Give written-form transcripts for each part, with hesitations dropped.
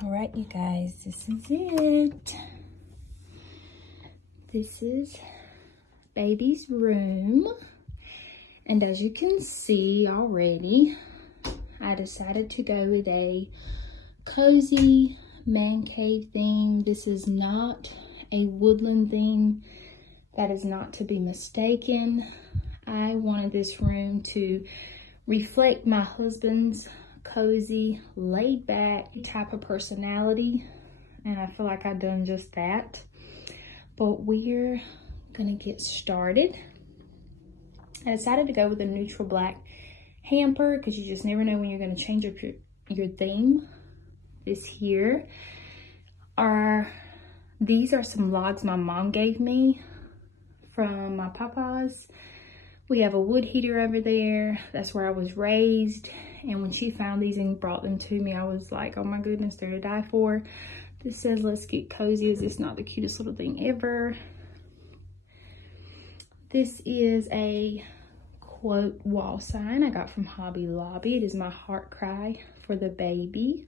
All right, you guys, this is it. This is baby's room. And as you can see already, I decided to go with a cozy man cave theme. This is not a woodland theme. That is not to be mistaken. I wanted this room to reflect my husband's cozy, laid back type of personality. And I feel like I've done just that. But we're gonna get started. I decided to go with a neutral black hamper because you just never know when you're gonna change up your theme. These are some logs my mom gave me from my papa's. We have a wood heater over there. That's where I was raised. And when she found these and brought them to me, I was like, oh my goodness, they're to die for. This says, let's get cozy. Is this not the cutest little thing ever? This is a quote wall sign I got from Hobby Lobby. It is my heart cry for the baby.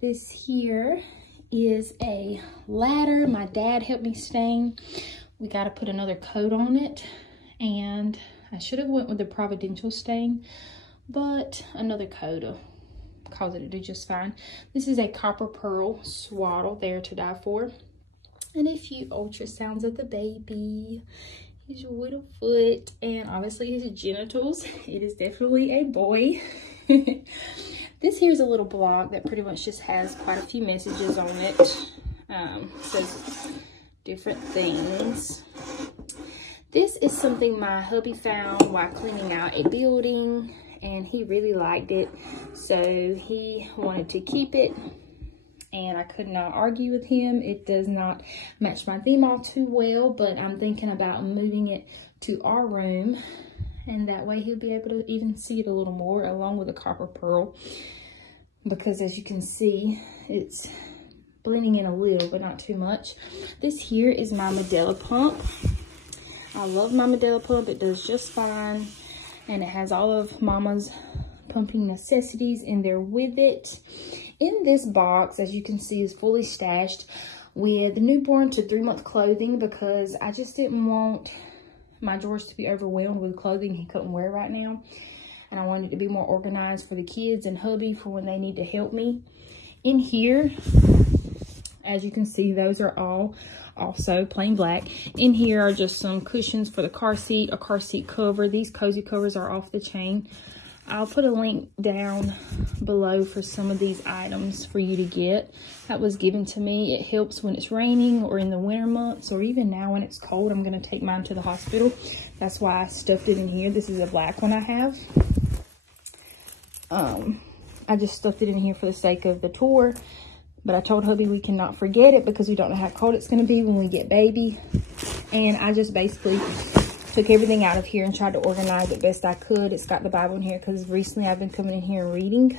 This here is a ladder my dad helped me stain. We got to put another coat on it. And I should have went with the Providential stain, but another coat will cause it to do just fine. This is a copper pearl swaddle, there to die for. And a few ultrasounds of the baby, his little foot, and obviously his genitals. It is definitely a boy. This here is a little blog that pretty much just has quite a few messages on it. Says different things. This is something my hubby found while cleaning out a building, and he really liked it, so he wanted to keep it, and I could not argue with him. It does not match my theme all too well, but I'm thinking about moving it to our room, and that way he'll be able to even see it a little more, along with the copper pearl, because as you can see, it's blending in a little, but not too much. This here is my Medela pump. I love my Medela pump. It does just fine. And it has all of Mama's pumping necessities in there with it. In this box, as you can see, is fully stashed with newborn to 3-month clothing, because I just didn't want my drawers to be overwhelmed with clothing he couldn't wear right now. And I wanted it to be more organized for the kids and hubby for when they need to help me. In here, as you can see, those are all also plain black. In here are just some cushions for the car seat, a car seat cover. These cozy covers are off the chain. I'll put a link down below for some of these items for you to get. That was given to me. It helps when it's raining or in the winter months, or even now when it's cold. I'm going to take mine to the hospital. That's why I stuffed it in here. This is a black one I have. I just stuffed it in here for the sake of the tour. But I told hubby we cannot forget it because we don't know how cold it's going to be when we get baby. And I just basically took everything out of here and tried to organize it best I could. It's got the Bible in here because recently I've been coming in here and reading.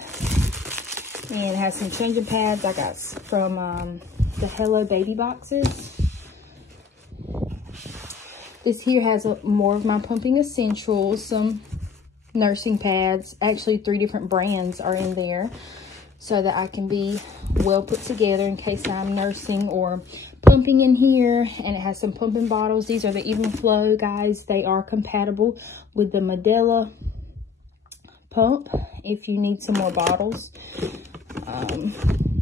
And it has some changing pads I got from the Hello Baby boxes. This here has more of my pumping essentials, some nursing pads. Actually, 3 different brands are in there, so that I can be well put together in case I'm nursing or pumping in here. And it has some pumping bottles. These are the Even Flow, guys. They are compatible with the Medela pump if you need some more bottles.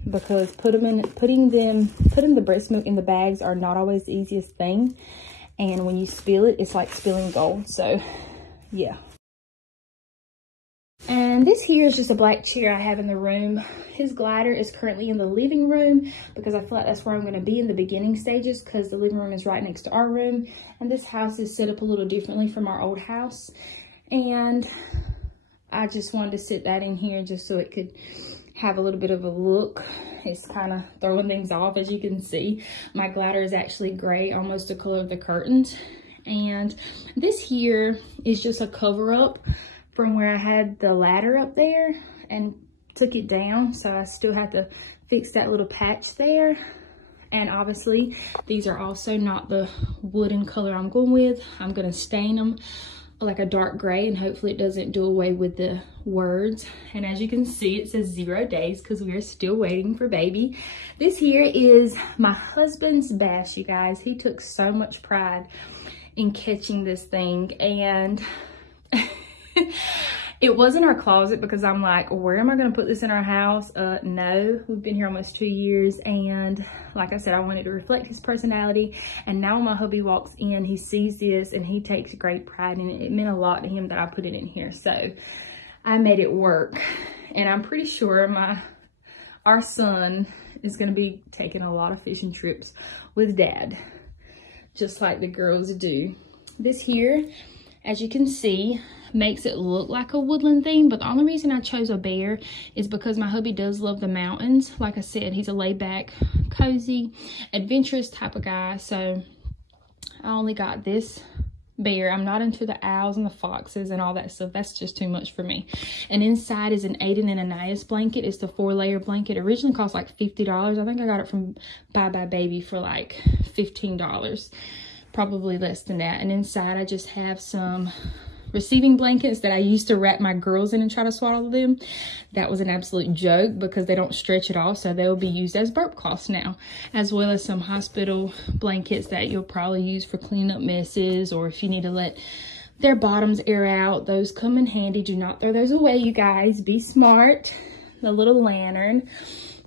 Because putting the breast milk in the bags are not always the easiest thing. And when you spill it, it's like spilling gold. So, yeah. And this here is just a black chair I have in the room. His glider is currently in the living room because I feel like that's where I'm going to be in the beginning stages, because the living room is right next to our room. And this house is set up a little differently from our old house. And I just wanted to sit that in here just so it could have a little bit of a look. It's kind of throwing things off, as you can see. My glider is actually gray, almost the color of the curtains. And this here is just a cover up from where I had the ladder up there and took it down. So I still have to fix that little patch there. And obviously these are also not the wooden color I'm going with. I'm going to stain them like a dark gray, and hopefully it doesn't do away with the words. And as you can see, it says 0 days because we are still waiting for baby. This here is my husband's bass, you guys. He took so much pride in catching this thing, and it was in our closet because I'm like, where am I going to put this in our house? No, we've been here almost 2 years, and like I said, I wanted to reflect his personality. And now when my hubby walks in, he sees this and he takes great pride in it. It meant a lot to him that I put it in here, so I made it work. And I'm pretty sure our son is going to be taking a lot of fishing trips with dad, just like the girls do. This here, as you can see, makes it look like a woodland theme, but the only reason I chose a bear is because my hubby does love the mountains. Like I said, he's a laid back, cozy, adventurous type of guy, so I only got this bear. I'm not into the owls and the foxes and all that stuff. That's just too much for me. And inside is an Aiden and Anais blanket. It's the 4-layer blanket. It originally cost like $50. I think I got it from Bye Bye Baby for like $15, probably less than that. And inside I just have some receiving blankets that I used to wrap my girls in and try to swaddle them. That was an absolute joke because they don't stretch at all, so they'll be used as burp cloths now, as well as some hospital blankets that you'll probably use for cleaning up messes, or if you need to let their bottoms air out. Those come in handy. Do not throw those away, you guys. Be smart. The little lantern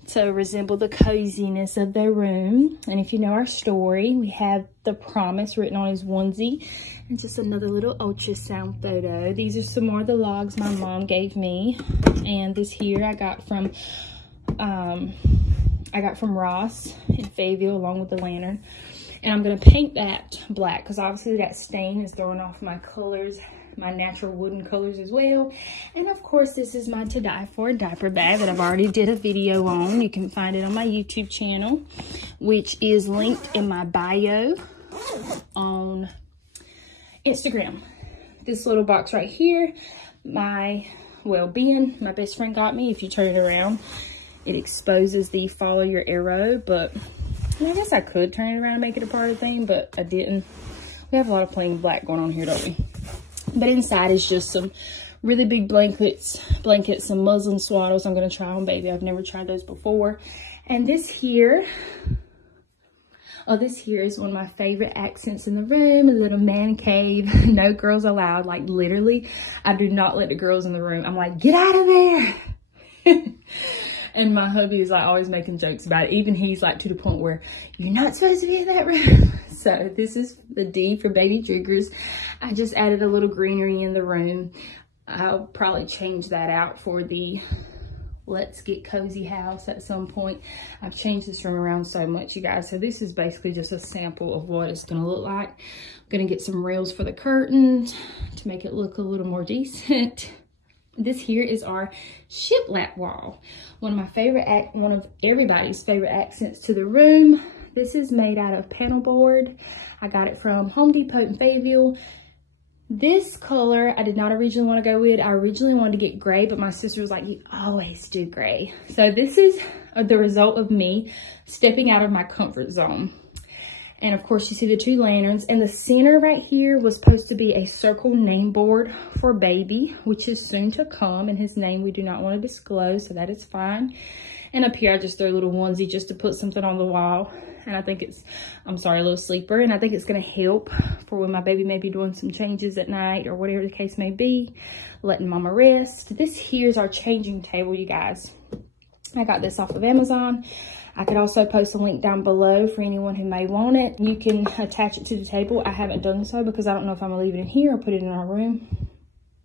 to resemble the coziness of their room. And if you know our story, we have the promise written on his onesie, and just another little ultrasound photo. These are some more of the logs my mom gave me. And this here I got from Ross in Fayetteville, along with the lantern. And I'm gonna paint that black because obviously that stain is throwing off my colors, my natural wooden colors as well. And of course, this is my To Die For diaper bag that I've already did a video on. You can find it on my YouTube channel, which is linked in my bio on Instagram. This little box right here, Ben, my best friend, got me. If you turn it around, it exposes the follow your arrow, but I guess I could turn it around and make it a part of the thing, but I didn't. We have a lot of plain black going on here, don't we? But inside is just some really big blankets, some muslin swaddles I'm going to try on baby. I've never tried those before. And this here is one of my favorite accents in the room, a little man cave. No girls allowed. Like literally, I do not let the girls in the room. I'm like, get out of there. And my hubby is like always making jokes about it. Even he's like to the point where you're not supposed to be in that room. So this is the D for baby triggers. I just added a little greenery in the room. I'll probably change that out for the Let's Get Cozy house at some point. I've changed this room around so much, you guys. So this is basically just a sample of what it's gonna look like. I'm gonna get some rails for the curtains to make it look a little more decent. This here is our shiplap wall. One of everybody's favorite accents to the room. This is made out of panel board. I got it from Home Depot in Fayetteville. This color I did not originally want to go with. I originally wanted to get gray, but my sister was like, you always do gray. So this is the result of me stepping out of my comfort zone. And of course you see the 2 lanterns, and the center right here was supposed to be a circle name board for baby, which is soon to come, and his name we do not want to disclose, so that is fine. And up here I just threw a little onesie just to put something on the wall, and I think it's, a little sleeper, and I think it's going to help for when my baby may be doing some changes at night or whatever the case may be, letting mama rest. This here is our changing table, you guys. I got this off of Amazon. I could also post a link down below for anyone who may want it. You can attach it to the table. I haven't done so because I don't know if I'm gonna leave it in here or put it in our room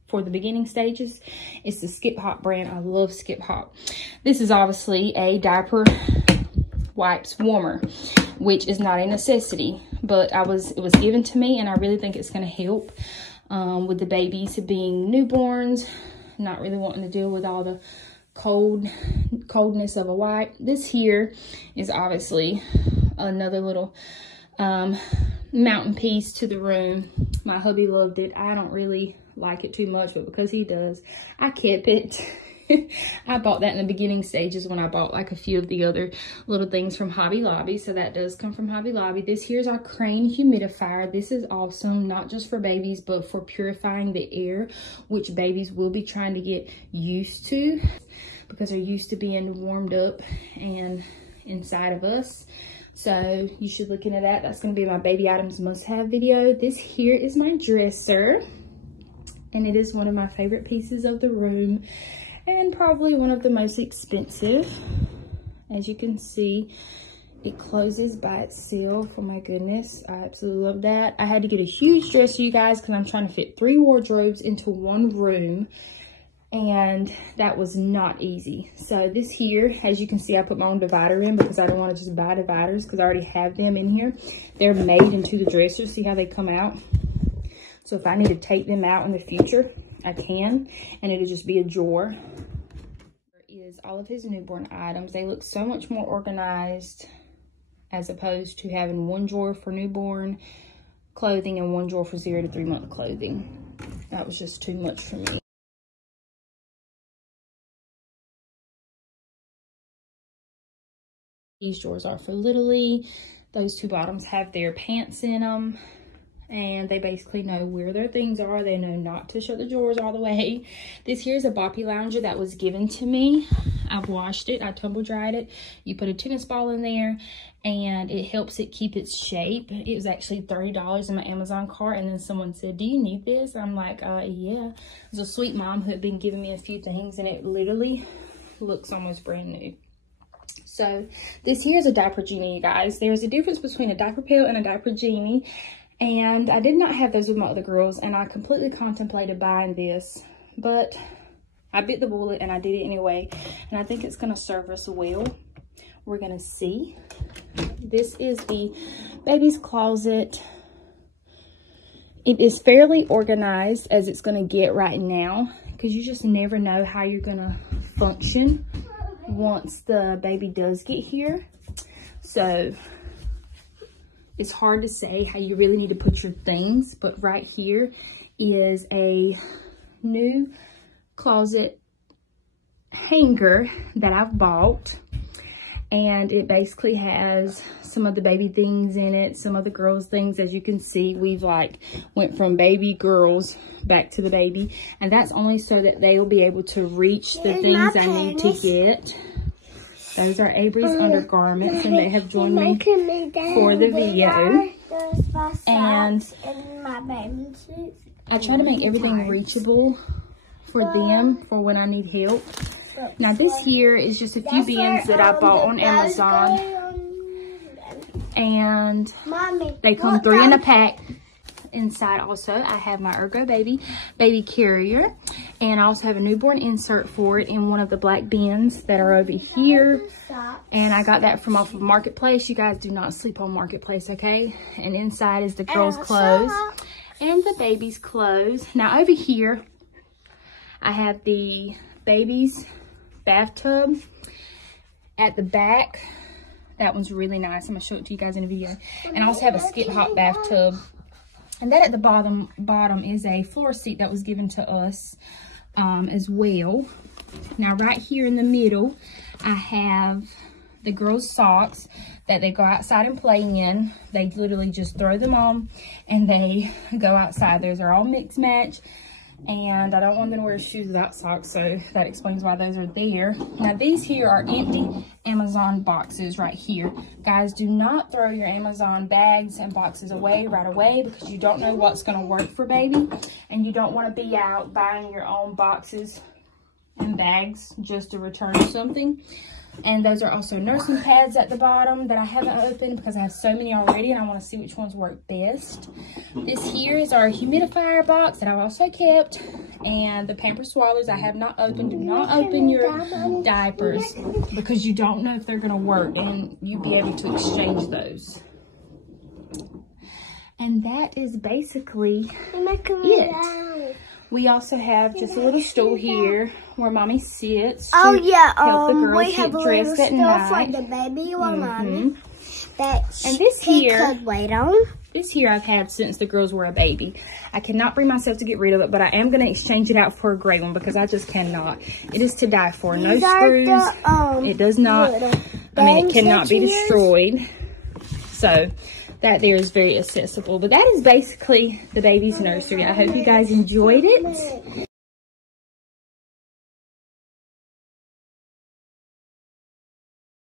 for the beginning stages. It's the Skip Hop brand. I love Skip Hop. This is obviously a diaper wipes warmer, which is not a necessity, but it was given to me, and I really think it's gonna help with the babies being newborns, not really wanting to deal with all the coldness of a wipe. This here is obviously another little mountain piece to the room. My hubby loved it. I don't really like it too much, but because he does, I kept it. I bought that in the beginning stages when I bought like a few of the other little things from Hobby Lobby. So that does come from Hobby Lobby. This here's our crane humidifier. This is awesome, not just for babies, but for purifying the air, which babies will be trying to get used to because they're used to being warmed up and inside of us. So you should look into that. That's going to be my baby items must-have video. This here is my dresser, and it is one of my favorite pieces of the room and probably one of the most expensive. As you can see, it closes by itself. Oh my goodness, I absolutely love that. I had to get a huge dresser, you guys, because I'm trying to fit 3 wardrobes into one room, and that was not easy. So this here, as you can see, I put my own divider in because I don't want to just buy dividers because I already have them in here. They're made into the dresser. See how they come out? So if I need to take them out in the future, I can, and it'll just be a drawer. There is all of his newborn items. They look so much more organized as opposed to having one drawer for newborn clothing and one drawer for 0 to 3 month clothing. That was just too much for me. These drawers are for Little. Those 2 bottoms have their pants in them, and they basically know where their things are. They know not to shut the drawers all the way. This here's a boppy lounger that was given to me. I've washed it. I tumble dried it. You put a tennis ball in there, and it helps it keep its shape. It was actually $30 in my Amazon cart, and then someone said, "Do you need this?" I'm like, yeah. It was a sweet mom who had been giving me a few things, and it literally looks almost brand new. So this here is a diaper genie, you guys. There's a difference between a diaper pail and a diaper genie, and I did not have those with my other girls, and I completely contemplated buying this, but I bit the bullet and I did it anyway, and I think it's going to serve us well. We're going to see. This is the baby's closet. It is fairly organized as it's going to get right now, because you just never know how you're going to function once the baby does get here. So it's hard to say how you really need to put your things, but right here is a new closet hanger that I've bought, and it basically has some of the baby things in it, some of the girls things. As you can see, we've like went from baby girls back to the baby, and that's only so that they will be able to reach the things I need to get. Those are Avery's undergarments, and they have joined me for the video. And I try to make everything reachable for them for when I need help. Now this here is just a few bins that I bought on Amazon, and they come 3 in a pack. Inside also I have my Ergo baby carrier, and I also have a newborn insert for it in one of the black bins that are over here, and I got that from off of Marketplace. You guys do not sleep on Marketplace, okay? And inside is the girls' clothes and the baby's clothes. Now over here I have the baby's bathtub at the back. That one's really nice. I'm gonna show it to you guys in a video. And I also have a skip hop bathtub. And that at the bottom is a floor seat that was given to us as well. Now right here in the middle, I have the girls' socks that they go outside and play in. They literally just throw them on and they go outside. Those are all mixed match. And I don't want them to wear shoes without socks, so that explains why those are there. Now these here are empty Amazon boxes right here. Guys, do not throw your Amazon bags and boxes away right away, because you don't know what's going to work for baby, and you don't want to be out buying your own boxes and bags just to return something. And those are also nursing pads at the bottom that I haven't opened because I have so many already and I want to see which ones work best. This here is our humidifier box that I've also kept, and the pamper swaddlers I have not opened. Do not open your diapers because you don't know if they're going to work, and you'll be able to exchange those. And that is basically it. We also have just a little stool here where Mommy sits. Oh yeah, help the girls we get have a dressed little at stuff night. for the baby or Mommy that and this he here, could wait on. This here I've had since the girls were a baby. I cannot bring myself to get rid of it, but I am going to exchange it out for a gray one because I just cannot. It is to die for. No screws. It does not, I mean, it cannot be destroyed. So that there is very accessible. But that is basically the baby's nursery. I hope you guys enjoyed it.